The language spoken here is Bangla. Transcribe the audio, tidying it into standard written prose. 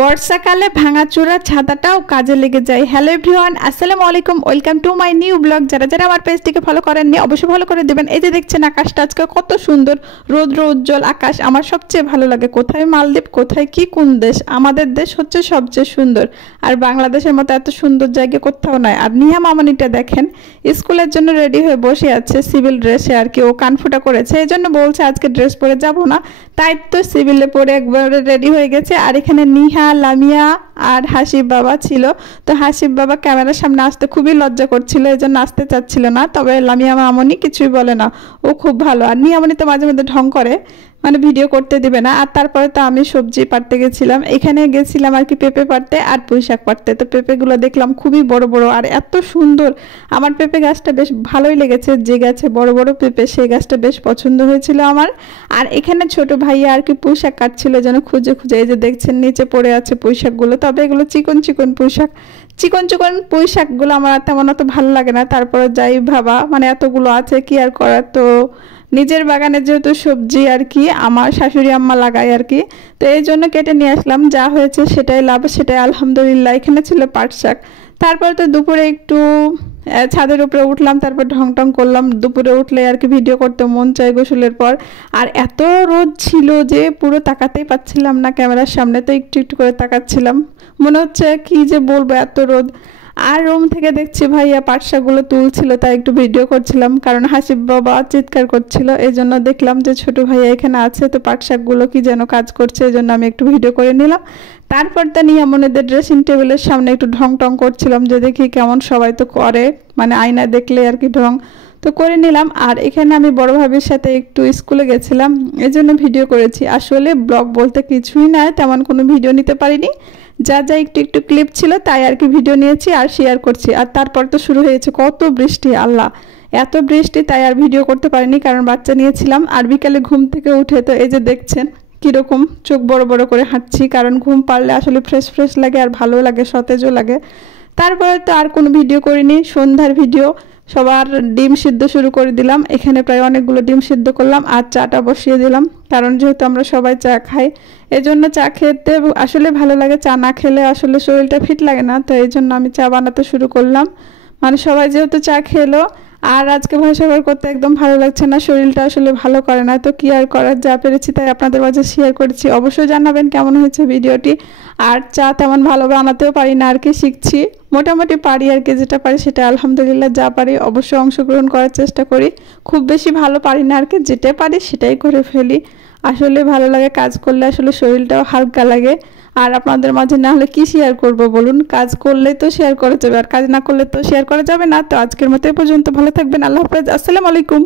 বর্ষাকালে ভাঙাচোরা ছাতাটাও কাজে লেগে যায়। হ্যালো এভরিওয়ান, আসসালামু আলাইকুম, welcome to my new blog. যারা যারা আমার পেজটিকে ফলো করেননি অবশ্যই ফলো করে দেবেন। এই যে দেখছেন আকাশটা আজকে কত সুন্দর, রৌদ্র উজ্জ্বল আকাশ। আমার সবচেয়ে ভালো লাগে। কোথায় মালদ্বীপ, কোথায় কি কোন দেশ, আমাদের দেশ হচ্ছে সবচেয়ে সুন্দর। আর বাংলাদেশের মতো এত সুন্দর জায়গা কোথাও নয়। আর নিহা মামনিটা দেখেন স্কুলের জন্য রেডি হয়ে বসে আছে সিভিল ড্রেসে, আর কি ও কানফুটা করেছে, এই জন্য বলছে আজকে ড্রেস পরে যাব না। তাই তো সিভিলে পরে একবারে রেডি হয়ে গেছে। আর এখানে নিহা, লামিয়া আর হাসিব বাবা ছিল। তো হাসিব বাবা ক্যামেরার সামনে আসতে খুবই লজ্জা করছিল, এই জন্য আসতে চাচ্ছিল না। তবে লামিয়া মামনি কিছুই বলে না, ও খুব ভালো। আর নিয়ামনি তো মাঝে মধ্যে ঢং করে, মানে ভিডিও করতে দিবে না। আর তারপরে তো আমি সবজি পাড়তে গেছিলাম, এখানে গেছিলাম আর কি পেঁপে পাড়তে আর পুঁই শাক পাড়তে। তো পেঁপেগুলো দেখলাম খুবই বড় বড় আর এত সুন্দর। আমার পেঁপে গাছটা বেশ ভালোই লেগেছে, যে গাছে বড় বড় পেঁপে সেই গাছটা বেশ পছন্দ হয়েছিল আমার। আর এখানে ছোট ভাইয়া আর কি পুঁই শাক কাটছিল, যেন খুঁজে খুঁজে। এই যে দেখছেন নিচে পড়ে আছে পুঁই শাকগুলো, তবে এগুলো চিকন চিকন পুঁই শাক। চিকন চিকন পুঁই শাকগুলো আমার তেমন অত ভালো লাগে না। তারপরে যাই ভাবা, মানে এতগুলো আছে কি আর করার। তো নিজের বাগানে যেহেতু সবজি আর কি আমার শাশুড়ি আম্মা লাগায় আর কি, তো এই জন্য কেটে নিয়ে আসলাম। যা হয়েছে সেটাই লাভ, সেটাই আলহামদুলিল্লাহ। এখানে ছিল পাট শাক। তারপর তো দুপুরে একটু ছাদের উপরে উঠলাম, তারপর ঢং টং করলাম। দুপুরে উঠলে আর কি ভিডিও করতে মন চায় গোসলের পর। আর এত রোদ ছিল যে পুরো তাকাতেই পাচ্ছিলাম না ক্যামেরার সামনে, তো একটু একটু করে তাকাচ্ছিলাম। মনে হচ্ছে কি যে বলবো, এত রোদ। আর রুম থেকে দেখছি ভাইয়া পাট শাকগুলো তুলছিল, তাই একটু ভিডিও করছিলাম, কারণ হাসিব বাবা চিৎকার করছিল। এই জন্য দেখলাম যে ছোট ভাইয়া এখানে আছে, তো পাট শাকগুলো কি যেন কাজ করছে, এই জন্য আমি একটু ভিডিও করে নিলাম। তারপর তো নিয়ামনিদের ড্রেসিং টেবিলের সামনে একটু ঢং টং করছিলাম, যে দেখি কেমন সবাই তো করে, মানে আয়না দেখলে আর কি ঢং তো করে নিলাম। আর এখানে আমি বড় ভাবির সাথে একটু স্কুলে গেছিলাম, এই জন্য ভিডিও করেছি। আসলে ব্লগ বলতে কিছুই নয়, তেমন কোনো ভিডিও নিতে পারিনি। যা যা একটু একটু ক্লিপ ছিল তাই আর কি ভিডিও নিয়েছি আর শেয়ার করছি। আর তারপর তো শুরু হয়েছে কত বৃষ্টি, আল্লাহ এত বৃষ্টি, তাই আর ভিডিও করতে পারিনি, কারণ বাচ্চা নিয়েছিলাম। আর বিকালে ঘুম থেকে উঠে তো এই যে দেখছেন কীরকম চোখ বড় বড় করে হাঁটছি, কারণ ঘুম পারলে আসলে ফ্রেশ ফ্রেশ লাগে আর ভালো লাগে, সতেজও লাগে। তারপরে তো আর কোনো ভিডিও করিনি। সন্ধ্যার ভিডিও, সবার ডিম সিদ্ধ শুরু করে দিলাম। এখানে প্রায় অনেকগুলো ডিম সিদ্ধ করলাম আর চাটা বসিয়ে দিলাম, কারণ যেহেতু আমরা সবাই চা খাই, এই জন্য চা খেতে আসলে ভালো লাগে। চা না খেলে আসলে শরীরটা ফিট লাগে না, তো এই জন্য আমি চা বানাতে শুরু করলাম। মানে সবাই যেহেতু চা খেলো। আর আজকে ভয়েস ওভার করতে একদম ভালো লাগছে না, শরীরটা আসলে ভালো করে না। তো কি আর করার, যা পেরেছি তাই আপনাদের মাঝে শেয়ার করেছি। অবশ্যই জানাবেন কেমন হয়েছে ভিডিওটি। আর চা তেমন ভালো বানাতেও পারি না আর কি, শিখছি। মোটামুটি পারি আর কি, যেটা পারি সেটা আলহামদুলিল্লাহ, যা পারি অবশ্যই অংশগ্রহণ করার চেষ্টা করি। খুব বেশি ভালো পারি না আর কি, যেটা পারি সেটাই করে ফেলি। আসলে ভালো লাগে কাজ করলে, আসলে শরীরটাও হালকা লাগে। আর আপনাদের মাঝে না হলে কি শেয়ার করব বলুন? কাজ করলে তো শেয়ার করা যাবে, আর কাজ না করলে তো শেয়ার করা যাবে না। তো আজকের মতো এ পর্যন্ত, ভালো থাকবেন, আল্লাহ হাফেজ, আসসালামু আলাইকুম।